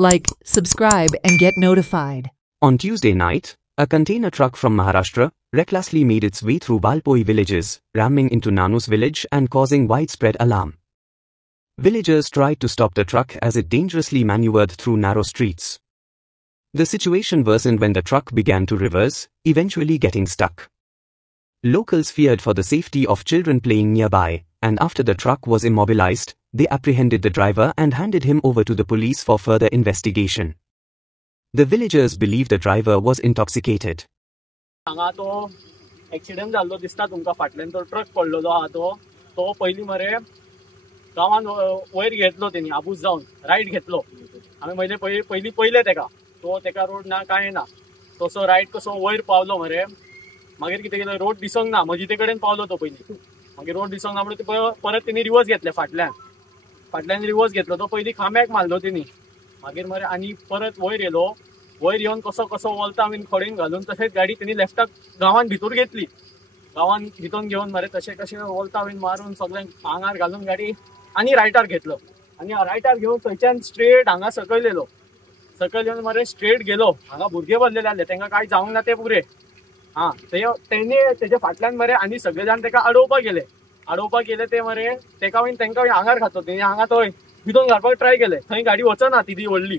Like, subscribe, and get notified. On Tuesday night, a container truck from Maharashtra recklessly made its way through Balpoi villages, ramming into Nanus village and causing widespread alarm. Villagers tried to stop the truck as it dangerously maneuvered through narrow streets. The situation worsened when the truck began to reverse, eventually getting stuck. Locals feared for the safety of children playing nearby, and after the truck was immobilized, they apprehended the driver and handed him over to the police for further investigation. The villagers believe the driver was intoxicated. हांगा तो accident जाल्लो दिसता तुमकां फाटल्यान तो truck पडलेलो आहा तो पयलीं मरे गांवान वयर घेतलो तेणी आबूज जावन रायट घेतलो आमी म्हणजे पयलीं पयले तेका रोड ना कांय ना तसो रायट कसो वयर पावलो मरे मागीर कितें केलें रोड दिसोंक ना मजिते कडेन पावलो तो पयलीं मागीर रोड दिसोंक ना म्हणून परत तेणी रिवर्स घेतले फाटल्यान रिवर्स घेतलो तो पयलीं खांब्याक मारलो तेणी मागीर मरे आनी परत वयर येलो वयर येवन कसो वलता बीन खडेन घालून तशेंच गाडी तेणी लेफ्टाक गांवान भितूर घेतली गांवान भितून घेवन मरे तशें कशें वलता बीन मारून सगळें आंगार घालून गाडी आनी रायटार घेतलो आनी रायटार घेवन थंयच्यान स्ट्रेट हांगा सकयल येवन मरे स्ट्रेट गेलो हांगा भुरगे बसलेले आसले तांकां कांय जावंक ना ते पुरे तेणी तेजे फाटल्यान मरे आनी सगळे जाण ताका अडोवपाक गेले ते मरे तांकां आंगार घातलो तेणी हांगा थंय भितून घालपाक ट्राय केले थंय गाडी वचना ती व्हडली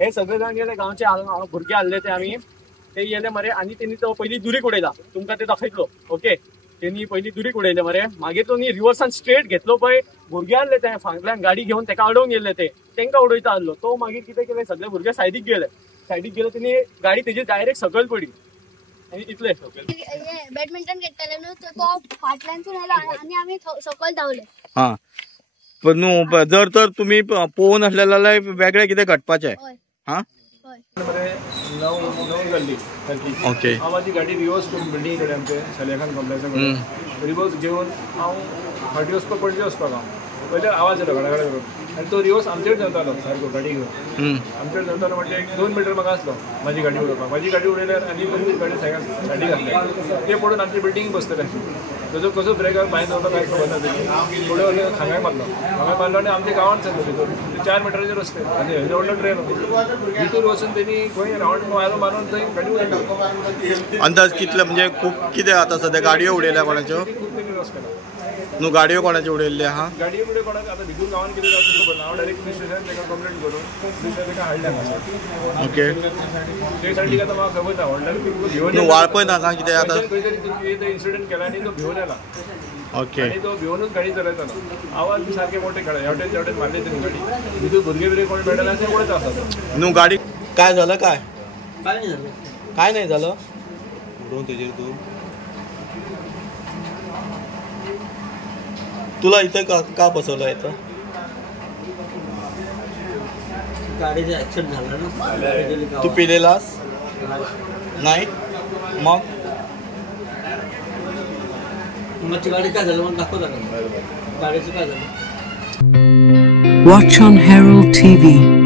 हे सगळे जाण गेले गांवचे भुरगे आसले ते आमी ते गेले मरे आनी तेणी तो पयलीं दुरीक उडयला तुमकां ते दाखयतलो ओके तेणी पयलीं दुरीक उडयले मरे मागीर तो रिवर्सान स्ट्रेट घेतलो पळय भुरगे आसले ते फाटल्यान गाडी घेवन ताका अडोवन गेले ते तांकां उडयता आसलो तो मागीर कितें केलें सगळे भुरगे सायडीक गेले तेणी गाडी तेजी डायरेक्ट सकयल पडली आनी इतले बॅडमिंटन खेळटाले न्हू तो फाटल्यानसून आयलो आनी आमी सकयल धांवले हां पण न्हू जर तर तुमी पळोवन आसले जाल्यार वेगळें कितें घडपाचें हां नऊ गल्ली ओके हांव म्हाजी गाडी रिवर्स करून बिल्डिंग कडेन आमचे सलेखान कॉम्प्लेक्सा कडेन रिवर्स घेवन हांव फाटी वचपाक पणजे वचपाक हांव पयलीं आवाज येलो घडा करून आनी तो रिवर्स आमचेर देंवतालो सारको गाडी घेवन आमचेर देंवतालो म्हणजे 2 मिटर म्हाका आसलो म्हाजी गाडी उडोवपाक म्हाजी गाडी उडयल्यार आनी गाडी सायडी घातली ते पडून आमची बिल्डिंग बसतले ताजो कसो ब्रेकार भायर दवरलो कांय खबर ना तेजी फुडें वचून खांब्याक मारलो आनी आमच्या गांवांत सरलो भितर 4 मिटराचे रस्ते आनी हेजो व्हडलो ट्रेन भितर वचून तेणी खंय रावंड मारून थंय गाडी उडयली अंदाज कितले म्हणजे खूब कितें आतां सद्या गाडयो उडयल्या कोणाच्यो खूब तेणी लॉस केला न्हू गाडयो कोणाच्यो उडयल्ले आहा गाडये बिडे कोणाक आतां भितूर गांवांत कितें जाता खबर ना हांव डायरेक्ट पुलीस स्टेशन ताका कंप्लेंट करून पुलीस ताका हाडल्या ओके ते सायडीक आतां म्हाका खबर ना व्हडल्यान घेवन न्हू वाळपय नाका कितें आतां खंय तरी इन्सिडंट केला आनी तो भिवन येला ओके आनी तो भिवनूच गाडी चलयतालो आवाज बी सारके मोठे काडले हेवटेन मारले तेणी गाडी भितूर भुरगे बिरगे कोण मेळटाले ते उडयता आसता तो न्हू गाडी काय झालं काय नाही झालं उडोवन तेजेर तूं तुला इथं का बसवलं इथं गाडीचा ऍक्सिडेंट झाला ना तू पिलेलास नाही मग माझी गाडी काय झालं मग दाखव गाडीचं काय झालं Watch on Herald TV.